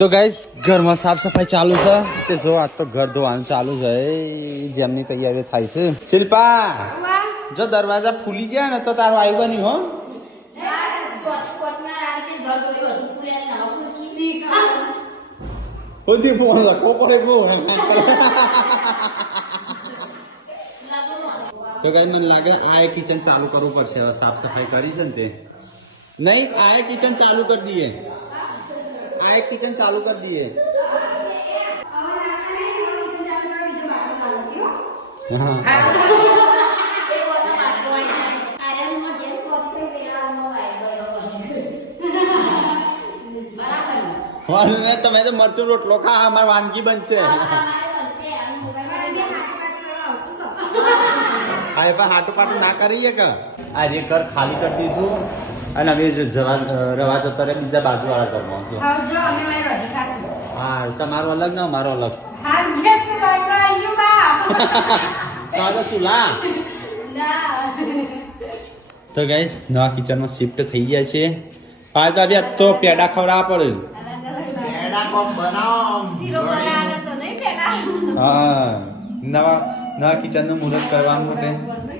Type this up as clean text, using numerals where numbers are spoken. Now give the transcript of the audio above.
તો ગાઈસ ઘરમાં સાફ સફાઈ ચાલુ છે તે જો આજ તો ઘર ધોવાનું ચાલુ છે જેમની તૈયારી થાય છે શિલ્પા જો દરવાજા ખુલી જાય ને તો તારું આવ્યું નહીં હો હોજી ફોન લખો પડે તો ગાઈસ મને લાગે આ કિચન ચાલુ કરવું પડશે હવે સાફ સફાઈ કરી છે ને તે નહીં આ કિચન ચાલુ કરી દઈએ આ એક કિचन चालू कर दिए તમે તો મરચું રોટલો ખા અમાર વાનગી બનશે હાટું પાટું ના કરીએ કે આજે ઘર ખાલી કરી દીધું અને અમે રવા જતા રહે બીજા બાજુ વાળા ઘરમાં હા તમારો અલગ ને અમારો અલગ ચૂલા તો ગાઈસ નવા કિચનમાં શિફ્ટ થઈ ગયા છે પાંચ વાગે તો પેડા ખવડાવવા પડે હા નવા કિચન નું મુહૂર્ત કરવાનું